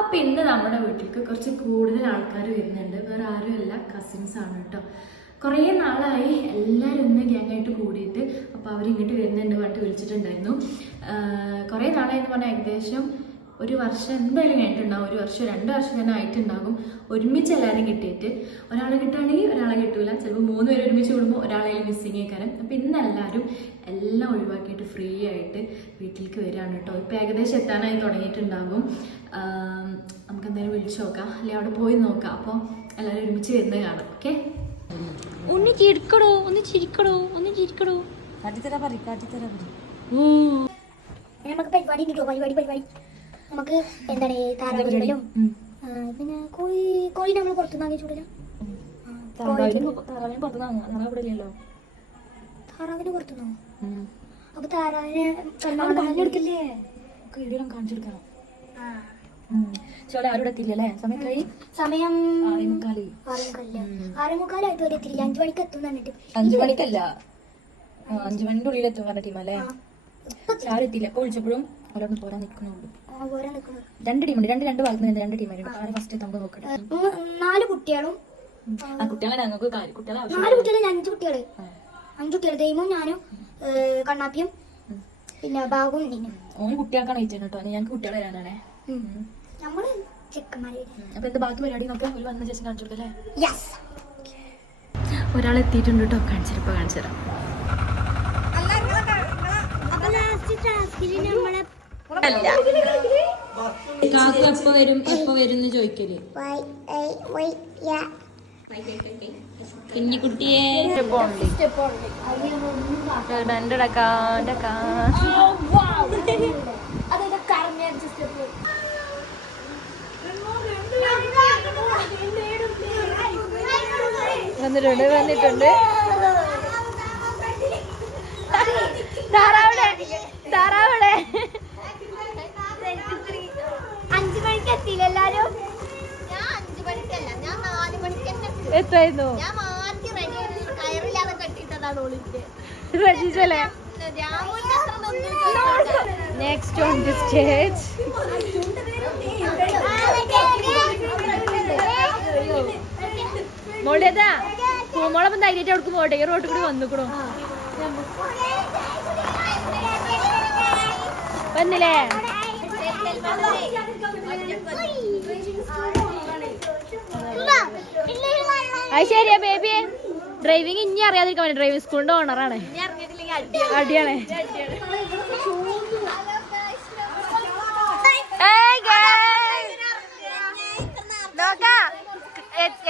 അപ്പം ഇന്ന് നമ്മുടെ വീട്ടിലേക്ക് കുറച്ച് കൂടുതൽ ആൾക്കാർ വരുന്നുണ്ട്. വേറെ ആരുമല്ല, കസിൻസാണ് കേട്ടോ. കുറേ നാളായി എല്ലാവരും ഒന്ന് ഗ്യാങ്ങായിട്ട് കൂടിയിട്ട്. അപ്പോൾ അവരിങ്ങോട്ട് വരുന്നുണ്ട് പറഞ്ഞിട്ട് വിളിച്ചിട്ടുണ്ടായിരുന്നു. കുറേ നാളായി എന്ന് പറഞ്ഞാൽ ഏകദേശം ഒരു വർഷം എന്തായാലും കഴിഞ്ഞിട്ടുണ്ടാകും. ഒരു വർഷം 2 വർഷം തന്നെ ആയിട്ടുണ്ടാകും. ഒരുമിച്ച് എല്ലാവരും കിട്ടിയിട്ട് ഒരാളെ കിട്ടുകയാണെങ്കിൽ ഒരാളെ കിട്ടൂല. ചിലപ്പോൾ 3 പേര് ഒരുമിച്ച് കൂടുമ്പോൾ ഒരാളെ മിസ്സിങ് ആയിക്കാരം. അപ്പോൾ ഇന്ന് എല്ലാവരും എല്ലാം ഒഴിവാക്കിയിട്ട് ഫ്രീ ആയിട്ട് വീട്ടിലേക്ക് വരികയാണ് കേട്ടോ. ഇപ്പോൾ ഏകദേശം എത്താനായി തുടങ്ങിയിട്ടുണ്ടാകും. നമുക്ക് എന്തായാലും വിളിച്ചു നോക്കാം, അല്ലെങ്കിൽ അവിടെ പോയി നോക്കാം. അപ്പോൾ എല്ലാവരും ഒരുമിച്ച് വരുന്നത് കാണാം. ഓക്കെ, ഒന്ന് ചിരിക്കടോ, ഒന്ന് ചിരിക്കടോ, ഒന്ന് ചിരിക്കടോ. നമുക്ക് പരിപാടി പരിപാടി നമുക്ക് എന്താണ് താറാവിലും പിന്നെ കോഴി നമ്മൾ പുറത്തുനിന്ന് വാങ്ങി ചൂടില്ല. താറാവിന് പുറത്തുനിന്നോ? അപ്പൊ താറാവിനെ കാണിച്ചെടുക്കണം. ആരോടെ എത്തിയില്ലേ? സമയം 6:45 വരെ എത്തിയില്ല. 5 മണിക്ക് എത്തും പറഞ്ഞിട്ട്. 5 മണിക്കല്ല, 5 മണിന്റെ ഉള്ളിൽ എത്തും പറഞ്ഞ ടീമല്ലേ? ആരും എത്തിയില്ല. എപ്പോൾ വിളിച്ചപ്പോഴും അവരൊന്നും പോരാൻ നിൽക്കുന്നുള്ളൂ. 2 ടീമുണ്ട്, 2 ഭാഗത്തുനിന്ന് 2 ടീമാരും. ആരെ ഫസ്റ്റ് നമുക്ക് നോക്കട്ടെ. 4 കുട്ടികളും. കുട്ടികളെ ഞങ്ങൾക്ക് 4 കുട്ടികൾ 5 കുട്ടികള്. 5 കുട്ടികൾ, ദൈവവും ഞാനും കണ്ണാപ്പിയും പിന്നെ ബാഗും. ഓന് കുട്ടികൾക്കാണ് അയച്ചത് കേട്ടോ. ഞങ്ങൾക്ക് കുട്ടികളെ വരാനാണേ. നമ്മള് ചെക്കന്മാര്. അപ്പൊ എന്താ ബാക്കി പരിപാടി നോക്കാം? ഒരു വന്ന ശേഷം കാണിച്ചു കൊടുക്കല്ലേ? ഒരാൾ എത്തിയിട്ടുണ്ട് കേട്ടോ. കാണിച്ചിരപ്പോ കാണിച്ചു തരാം. എപ്പോ വരും ചോദിക്കല് കുഞ്ഞിക്കുട്ടിയെ. വന്നിട്ടുണ്ട്. താറാവിടെ 5 മണിക്ക് എത്തിയില്ല എല്ലാരും. ഞാൻ 5 മണിക്കല്ല, ഞാൻ 4 മണിക്ക് എത്തായിരുന്നു. ഞാൻ മാറ്റി കയറില്ലാതെ കെട്ടിട്ടതാണ് ഒളിച്ച്. രജിച്ചല്ലേ? നെക്സ്റ്റ് ഓൺ ദി സ്റ്റേജ് മോളേതാ പൂമോളപ്പം ധൈര്യമായിട്ട് അവിടേക്ക് പോട്ടെ. ഈ റോട്ടിൽ കൂടി വന്നിക്കണോ? വന്നില്ലേ? അത് ശരിയാ ബേബി. ഡ്രൈവിംഗ് ഇനി അറിയാതിരിക്കാൻ പറ്റും. ഡ്രൈവിംഗ് സ്കൂളിന്റെ ഓണറാണ്. അടിയാണ്.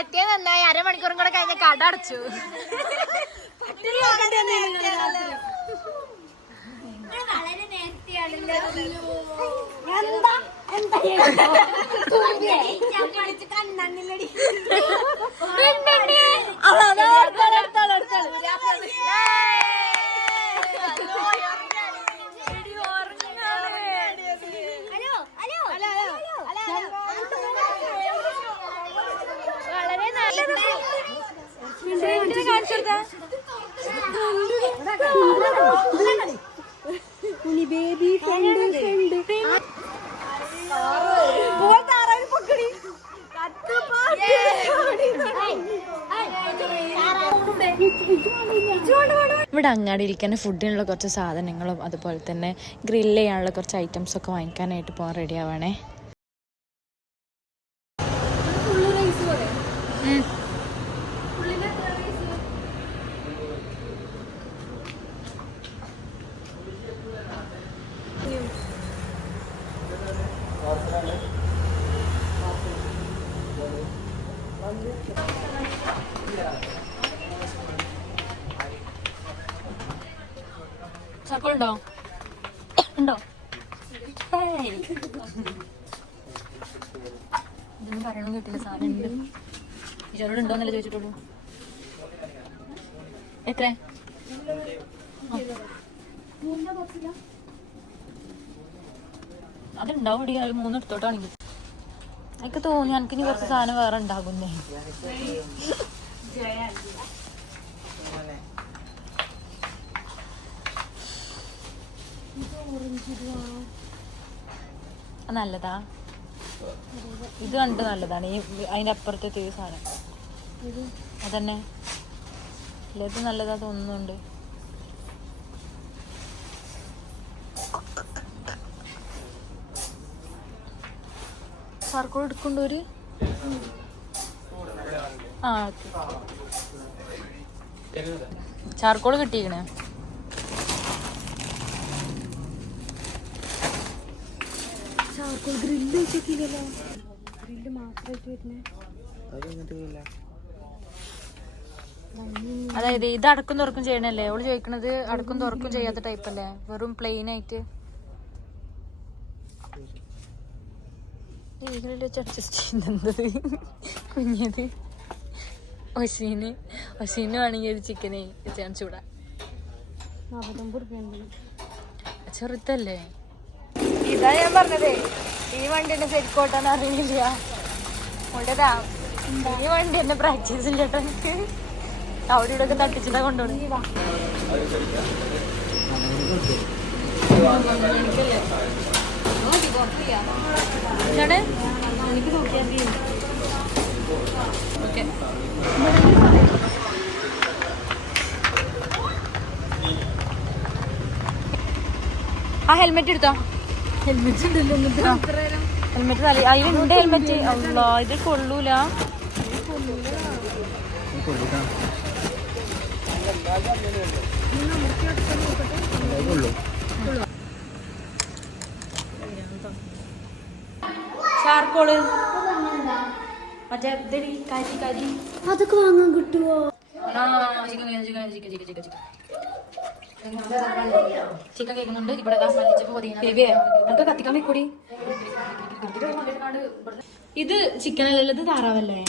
എത്തിയ നന്നായി. 1/2 മണിക്കൂറും കൂടെ കഴിഞ്ഞ കട അടച്ചു. വളരെ നേരത്തെയാണല്ലോ. കണ്ണണ്ണില്ലടി. വളരെ നല്ലത്. ബേബി ഇവിടെ അങ്ങാടിയിൽ തന്നെ ഫുഡിനുള്ള കുറച്ച് സാധനങ്ങളും അതുപോലെ തന്നെ ഗ്രില്ല് ചെയ്യാനുള്ള കുറച്ച് ഐറ്റംസ് ഒക്കെ വാങ്ങിക്കാനായിട്ട് പോകാൻ റെഡി ആവണേ. ഉണ്ടോ ഇതൊന്നും പറയണം കേട്ടില്ല. സാധനം ഉണ്ട്. ടീച്ചറോട് ഉണ്ടോന്നല്ലേ ചോദിച്ചിട്ടുള്ളൂ. എത്ര? അതുണ്ടാവും. ഇവിടെ 3 എടുത്തോട്ടാണെങ്കിൽ എനിക്ക് തോന്നി എനിക്കിനി കുറച്ച് സാധനം വേറെ ഉണ്ടാകുന്നേ. നല്ലതാ. ഇത് കണ്ട് നല്ലതാണ് ഈ അതിന്റെ അപ്പുറത്തെ ഈ സാധനം അതന്നെ ഇത് നല്ലതാ തോന്നുന്നുണ്ട്. ചാർക്കോൾ എടുക്കണ്ടോ ഒരു ചാർക്കോൾ കിട്ടിക്കണേ. ചാർക്കോൾ ഗ്രില്ല് വെച്ചിട്ടില്ലല്ലോ. ഗ്രില്ല് മാത്രമായിട്ട് വരുന്നേ. അതായത് ഇത് അടക്കും തുറക്കും ചെയ്യണല്ലേ ഓള് ചോദിക്കണത്? അടക്കും തുറക്കും ചെയ്യാത്ത ടൈപ്പ് അല്ലേ, വെറും പ്ലെയിൻ ആയിട്ട് ഇതിൽ അഡ്ജസ്റ്റ് ചെയ്യുന്നത് കുഞ്ഞത്. ഒശീന് വേണമെങ്കിൽ ഒരു ചിക്കന് ചൂടാ. ചെറുതല്ലേ? ഇതാ ഞാൻ പറഞ്ഞതേ, ഈ വണ്ടിന്റെ ശരിക്കോട്ടാന്ന് അറിയില്ല. ഉള്ളതാ ഈ വണ്ടി എന്നെ പ്രാക്ടീസ് ഇല്ലട്ടോ. എനിക്ക് അവിടെ ഇവിടെ ഒക്കെ തട്ടിച്ചിട്ടാ കൊണ്ടുപോകണം. ആ ഹെൽമെറ്റ് എടുത്തോ. ഹെൽമെറ്റ് ഉണ്ടല്ലോ. ഹെൽമെറ്റ് അതിലുണ്ട് ഹെൽമെറ്റ്. അല്ലാ ഇത് കൊള്ളൂല. ചാർക്കോള് മറ്റേ അതൊക്കെ വാങ്ങാൻ കിട്ടുവോ? ചിക്കൻ കേൾക്കുന്നുണ്ട്. ഇവിടെ കത്തിക്കാൻ വെക്കൂടി. ഇത് ചിക്കൻ അല്ലല്ലോ, ഇത് താറാവല്ലേ?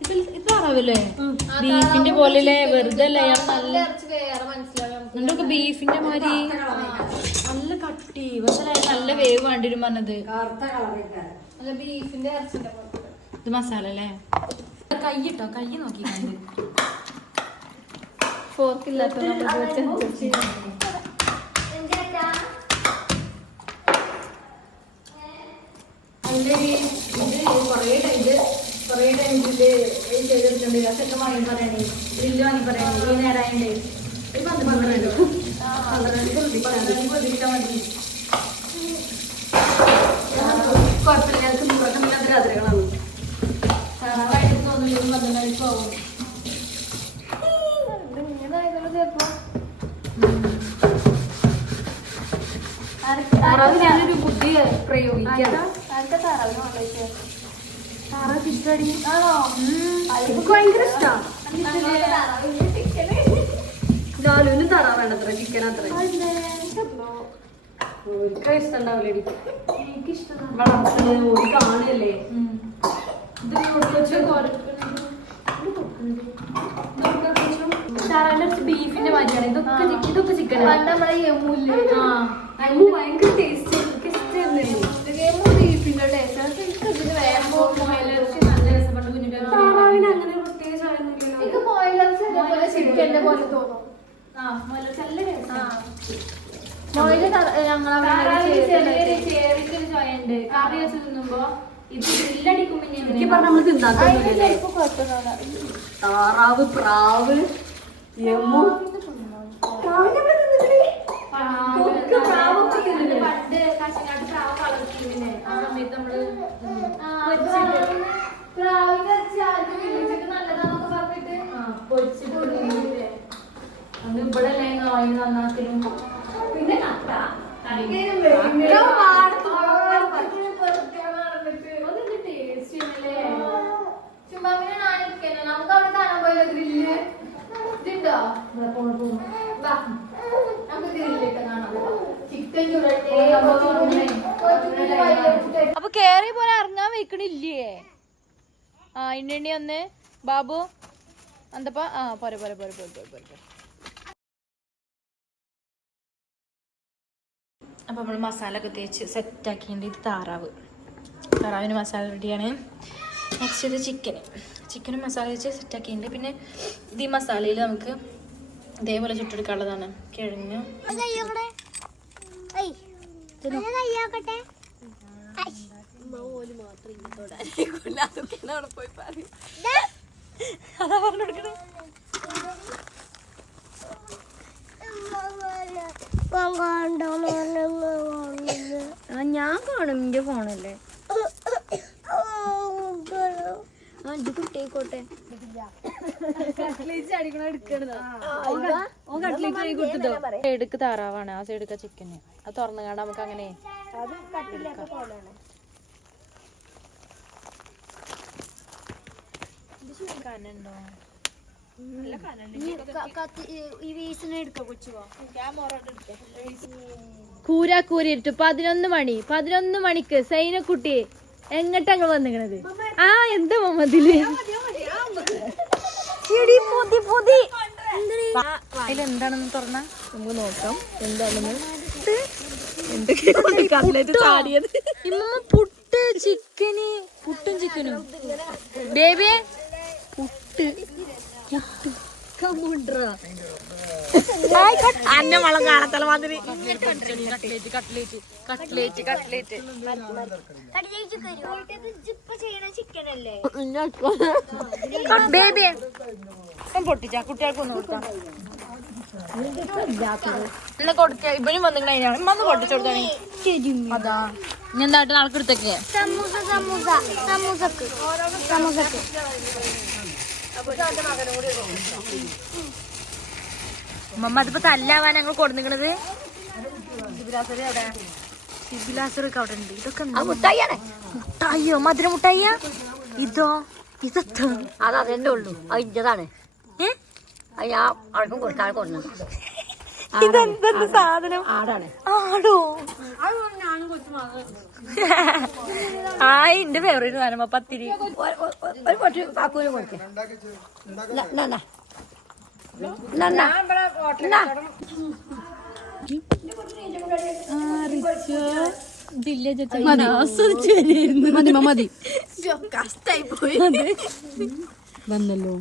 ഇത് താറാവല്ലേ? ബീഫിന്റെ പോലെ വെറുതെ അല്ലേ? എന്തൊക്കെ ബീഫിന്റെ മാതിരി നല്ല കട്ടി. പക്ഷെ നല്ല വേവ് വേണ്ടിരും പറഞ്ഞത്. ബീഫിന്റെ ഇത് മസാല അല്ലേ? കൈയിട്ടോ, കൈ നോക്കിക്കണ്ട്. ഫോർക്കില്ലാത്ത കുറേ ടൈം ചെയ്തെടുക്കണ്ടേ. അതൊക്കെ വാങ്ങി പറയണേ, ഗ്രില്ല് വാങ്ങി പറയണേ. ഈ നേരമായണ്ടേ ഒരു 12 പ്രതീക്ഷിച്ചാൽ മതി. കുഴപ്പമില്ല, ഞങ്ങൾക്ക് മുഖത്തമില്ലാത്ത രാത്രികളാണ്. താറാവായിട്ട് തോന്നില്ല, 12 ആവും. താറാവ് ഞാനൊരു ബുദ്ധി പ്രയോഗിക്കാം. താറാവ് ചിക്കടി ആണോ? എനിക്ക് ഭയങ്കര ഇഷ്ടമാണ്. ജാലുവിന് താറാവ് വേണ്ടത്ര, ചിക്കൻ അത്ര ഒരിക്കലും ഇഷ്ടണ്ടാവില്ലേ? എനിക്കിഷ്ടം വളർത്തുന്നത് ഒരു കാണുകയല്ലേ. ബീഫിന്റെ മാതിരിയാണ് ഇതൊക്കെ ചിക്കൻ. ഭയങ്കര ടേസ്റ്റ്. ബീഫിന്റെ ടേസ്റ്റ് നല്ല രസപ്പെട്ട കുഞ്ഞിന്റെ അങ്ങനെ പ്രത്യേകിച്ച് ചിക്കന്റെ പോലെ തോന്നും. നല്ല ചോയുണ്ട്. കറി വെച്ച് തിന്നുമ്പോ ഇത് ഗ്രില്ലടിക്കുമ്പോ നമ്മൾ തിന്നാത്ത താറാവ്, പ്രാവ്, യമു, പണ്ട് കാശങ്ങാട്ട് പ്രാവ് വളർത്തിയില്ലേ, ആ സമയത്ത് നമ്മള് നല്ലതാന്നൊക്കെ പറഞ്ഞിട്ട് പൊരിച്ചിട്ട് അന്ന് ഇവിടെ അല്ലേ നന്നാക്കലും. പിന്നെ ടേസ്റ്റ് ചുമ്മാവിനെ നമുക്ക് അവിടെ കാണാൻ പോയല്ലോ ഗ്രില്ല്. ഇതുണ്ടോ? നമുക്ക് ഗ്രില്ലൊക്കെ കാണാൻ ചിക്കൻ ചുടട്ടെ. അപ്പൊ കേറി പോലെ ഇറങ്ങാൻ വെക്കണില്ലേ? ആ ഇണ്ണി ഒന്ന് ബാബു എന്തപ്പാ. ആ പോരെ പോരെ പോരെ പോരെ പോരെ പോരെ. അപ്പോൾ നമ്മൾ മസാല ഒക്കെ തേച്ച് സെറ്റാക്കിയിട്ട് ഇത് താറാവിന് മസാല റെഡിയാണ്. നെക്സ്റ്റ് ഇത് ചിക്കനും മസാല തേച്ച് സെറ്റാക്കിയിട്ടുണ്ട്. പിന്നെ ഇത് ഈ മസാലയിൽ നമുക്ക് ഇതേപോലെ ചുട്ടെടുക്കാനുള്ളതാണ്. കിഴങ്ങ് ഞാൻ കാണും എന്റെ ഫോണല്ലേ ഇത് കുട്ടിയായിക്കോട്ടെ സൈഡ്ക്ക് താറാവാണ്, ആ സൈഡ്ക്ക് ചിക്കന്. അത് തുറന്നു കാണാൻ നമുക്ക് അങ്ങനെ കനുണ്ടോ? കൂരാക്കൂരിട്ട് 11 മണി 11 മണിക്ക് സൈനക്കുട്ടി എങ്ങട്ടങ്ങ് വന്നിക്കണത്? ആ എന്താ മതില് അതിലെന്താണെന്ന് തുറന്ന നമുക്ക് നോക്കാം എന്താണെന്ന്. പുട്ട് ചിക്കന്, പുട്ടും ചിക്കനും ബേബി പുട്ട് അന്ന വളം കാണത്തല മാതിരി. Cutlet cutlet cutlet cutlet baby പൊട്ടിച്ചാ കുട്ടികൾക്ക് ഒന്ന് കൊടുക്കാം. എന്നാ കൊടുക്ക. ഇവനും വന്നിങ്ങനെ ഇമ്മന്ന് പൊട്ടിച്ചു കൊടുക്കണേ. അതാ ഇനി എന്തായിട്ട് നാളെ എടുത്തേക്ക് മമ്മ. അതിപ്പോ തല്ലാവാൻ ഞങ്ങൾ കൊടുക്കണത്. സിബിലാസറൊക്കെ അവിടെ ഉണ്ട്. ഇതൊക്കെ മുട്ടായിയോ? മധുര മുട്ടായിയ? ഇതോ? ഇതെത്ര? അതെന്റെ ഉള്ളു, അതിൻ്റെതാണ്. ഞാൻ അവർക്കും കൊടുക്കാൻ കൊടുക്കുന്നത്. ഇതെന്താ സാധനം? ആടാണ്. ആടോ? ആ എന്റെ ഫേവറേറ്റ് സാധനം പത്തിരി. ഒരു പൊട്ടി കാക്കൂന് കൊടുക്കേ. കഷ്ടായി പോയി വന്നല്ലോ.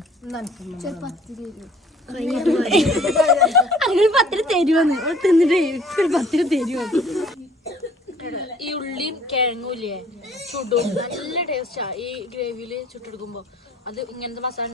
അങ്ങനെ 10 തരുവന്ന് തിന്നിട്ട് ഒരു 10 തരുവന്ന്. ഈ ഉള്ളിയും കിഴങ്ങൂല്ലേ ചുടും, നല്ല ടേസ്റ്റാ ഈ ഗ്രേവിയില് ചുട്ടെടുക്കുമ്പോ. അത് ഇങ്ങനത്തെ മസാല